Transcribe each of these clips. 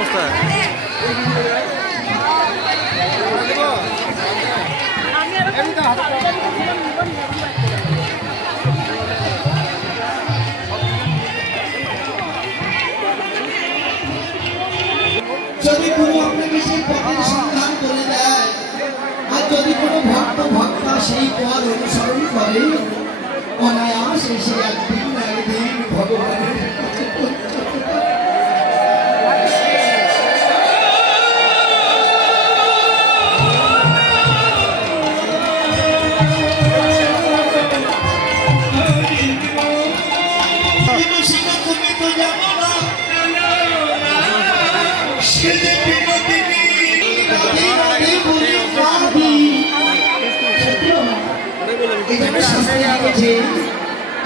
অবস্থা? যদি কোনো আপনাকে সেই পথের সন্ধান করে দেয়, আর যদি কোনো ভক্তা সেই পথ অনুসরণ করে, অনায়াসে সে একদিন না একদিন ভগবানের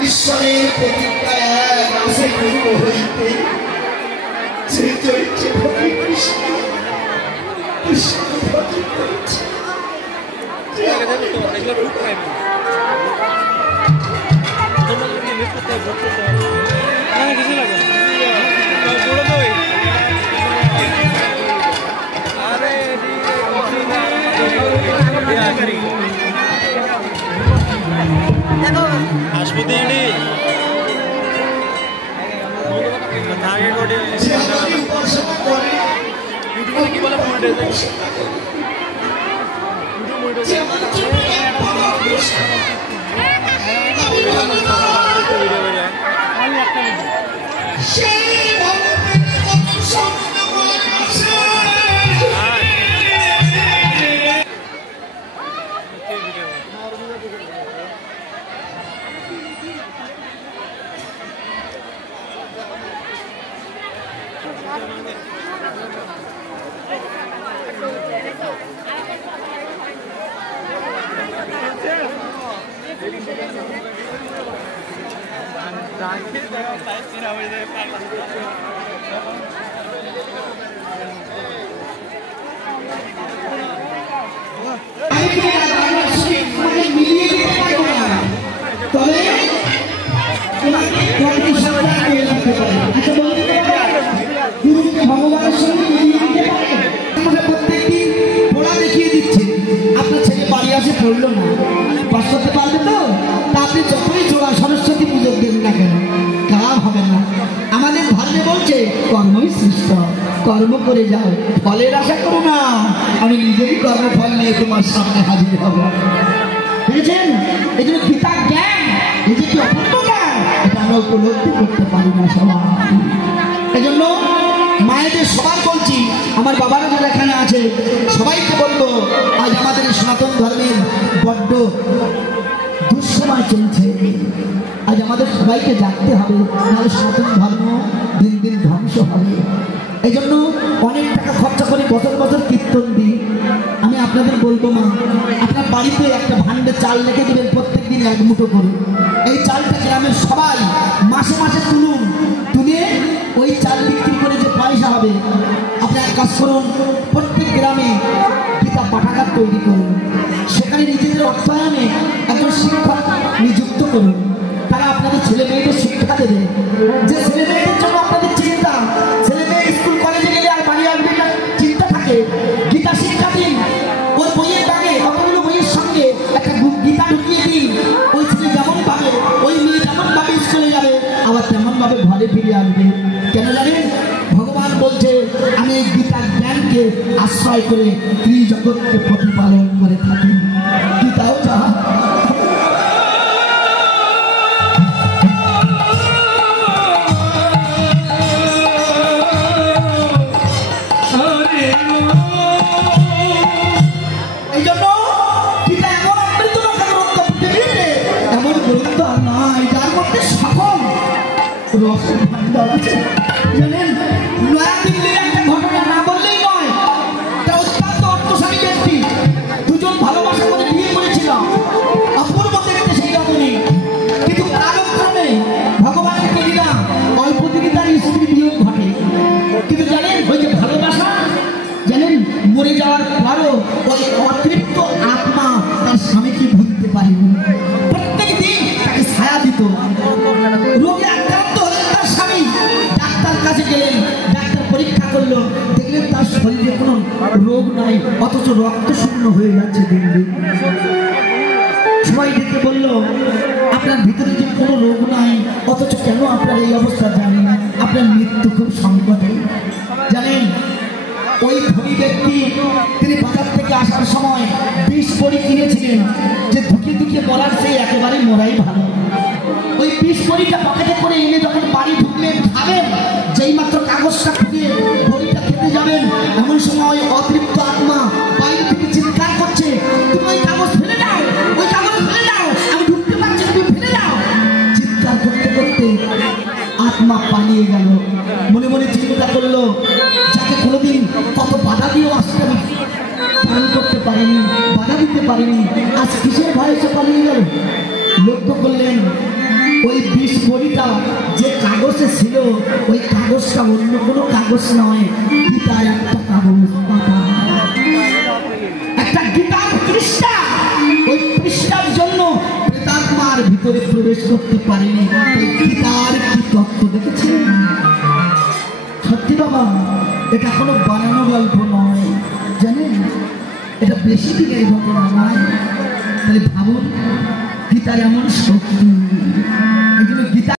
ঈশ্বরের প্রতিজ্ঞা এক আসে পূর্ব হইতে শ্রী চরিত্রে ভগবান কৃষ্ণ কৃষ্ণ ভজন করেছে। ভগবানের সঙ্গে প্রত্যেকদিন পড়া দেখিয়ে দিচ্ছে, আপনার ছেলে বাড়ি আসে পড়লো না, পাশ করতে পারবে তো? তা আপনি যতই জোড়া সরস্বতী পুজো দেন না কেন, কাজ হবে না। আমাদের ধর্মে বলছে কর্মই শ্রেষ্ঠ, কর্ম করে যাও, ফলের আশা করো না, আমি নিজেরই কর্মফল নিয়ে তোমার সামনে হাজির হব। বুঝেছেন? এই জন্য গীতার জ্ঞান, এই যে কি অপূর্ব জ্ঞান, এটা আমরা উপলব্ধি করতে পারি না সবাই। এই জন্য মায়েদের সবার বলছি, আমার বাবারা যারা এখানে আছে সবাইকে বলবো, আজ আমাদের সনাতন ধর্মের বড্ড দুঃসময় চলছে। আজ আমাদের সবাইকে জানতে হবে, নাহলে সনাতন ধর্ম দিন দিন ধ্বংস হবে। এই জন্য অনেক টাকা খরচা করে বছর বছর কীর্তন দিই। আমি আপনাদের বলবো মা, আপনার বাড়িতে একটা ভাণ্ডে চাল রেখে দেবেন, প্রত্যেক দিন এক মুঠো করে। এই চালটা গ্রামের সবাই মাসে মাসে তুলুন, তুলে ওই চাল বিক্রি করে যে পয়সা হবে, আপনি এক কাজ করুন, প্রত্যেক গ্রামে গীতা পাঠাগার তৈরি করুন, সেখানে নিজেদের অর্থায়নে একজন শিক্ষক নিযুক্ত করুন। তারা আপনাদের ছেলে মেয়েদের শিক্ষা দেবে। যে ছেলে মেয়েদের জন্য আপনাদের চিন্তা, ছেলে মেয়ে স্কুল কলেজে গেলে আর বাড়ি আসবে না চিন্তা থাকে, গীতা শিক্ষা দিন। ওর বইয়ের দাগে কতগুলো বইয়ের সঙ্গে একটা গীতা ঢুকিয়ে দিন। ওই ছেলে যেমন পাবে, ওই মেয়ে যেমন ভাবে স্কুলে যাবে, আবার তেমন ভাবে ঘরে ফিরে আসবে। কেন জানেন? ভগবান বলছে আমি এই গীতার জ্ঞানকে আশ্রয় করে ত্রিজগৎকে প্রতিপালন করে থাকি। গীতাও যা জানেন, নয়াদিল্লির একটা ঘটনা না বললেই নয়। একটা অত্যন্ত অর্থশালী ব্যক্তি, দুজন ভালোবাসা করে বিয়ে করেছিল, অপূর্ব দেখতে সেই রকমই, কিন্তু কালক্রমে ভগবানের কলিরা অল্প দিনে তার স্ত্রী বিয়োগ ঘটে। কিন্তু জানেন, ওই যে ভালোবাসা, জানেন মরে যাওয়ার পরও ওই অতৃপ্ত আত্মা তার স্বামীকে ভুলতে পারেনি। প্রত্যেক দিন তাকে ছায়া দিত। রোগে আক্রান্ত হলেন তার স্বামী, রোগ নাই, অথচ রক্ত শূন্য হয়ে যাচ্ছে দিন দিন। সবাই ডেকে বলল, আপনার ভিতরে যে কোনো রোগ নাই, অথচ কেন আপনার এই অবস্থা জানেন? আপনার মৃত্যু খুব সংকটে। জানেন, ওই ধনী ব্যক্তি তিনি বাজার থেকে আসার সময় 20 বড়ি কিনেছিলেন, যে ধুকিয়ে ধুকিয়ে বলার সেই একেবারে মরাই ভালো। ওই 20 বড়িটা পকেটে করে এনে যখন বাড়ি ঢুকলেন, খাবেন, যেই মাত্র কাগজটা খুলে বড়িটা খেতে যাবেন, এমন সময় অতৃপ্ত আত্মা বাইরে থেকে চিৎকার করছে, তুমি ওই কাগজ ফেলে দাও, ওই কাগজ ফেলে দাও, আমি ঢুকতে পারছি, তুমি ফেলে দাও। চিৎকার করতে করতে আত্মা পালিয়ে গেল। মনে মনে চিন্তা করলো, যাকে কোনোদিন কত বাধা দিয়েও আসতে পালন করতে পারিনি, বাধা দিতে পারিনি, আজ কিসের ভয়ে সে পালিয়ে গেল? লক্ষ্য করলেন, ওই 20 বড়িটা যে কাগজে ছিল, ওই কাগজটা অন্য কোনো কাগজ নয়, গীতার একটা কাগজ পাতা, একটা গীতার পৃষ্ঠা। ওই পৃষ্ঠার জন্য প্রেতাত্মার ভিতরে প্রবেশ করতে পারেনি। গীতার কি তত্ত্ব দেখেছেন? সত্যি বাবা, এটা কোনো বানানো গল্প নয়, জানেন, এটা বেশি দিনের ঘটনা নয়। তাহলে ভাবুন, গীতার এমন শক্তি। এই জন্য গীতা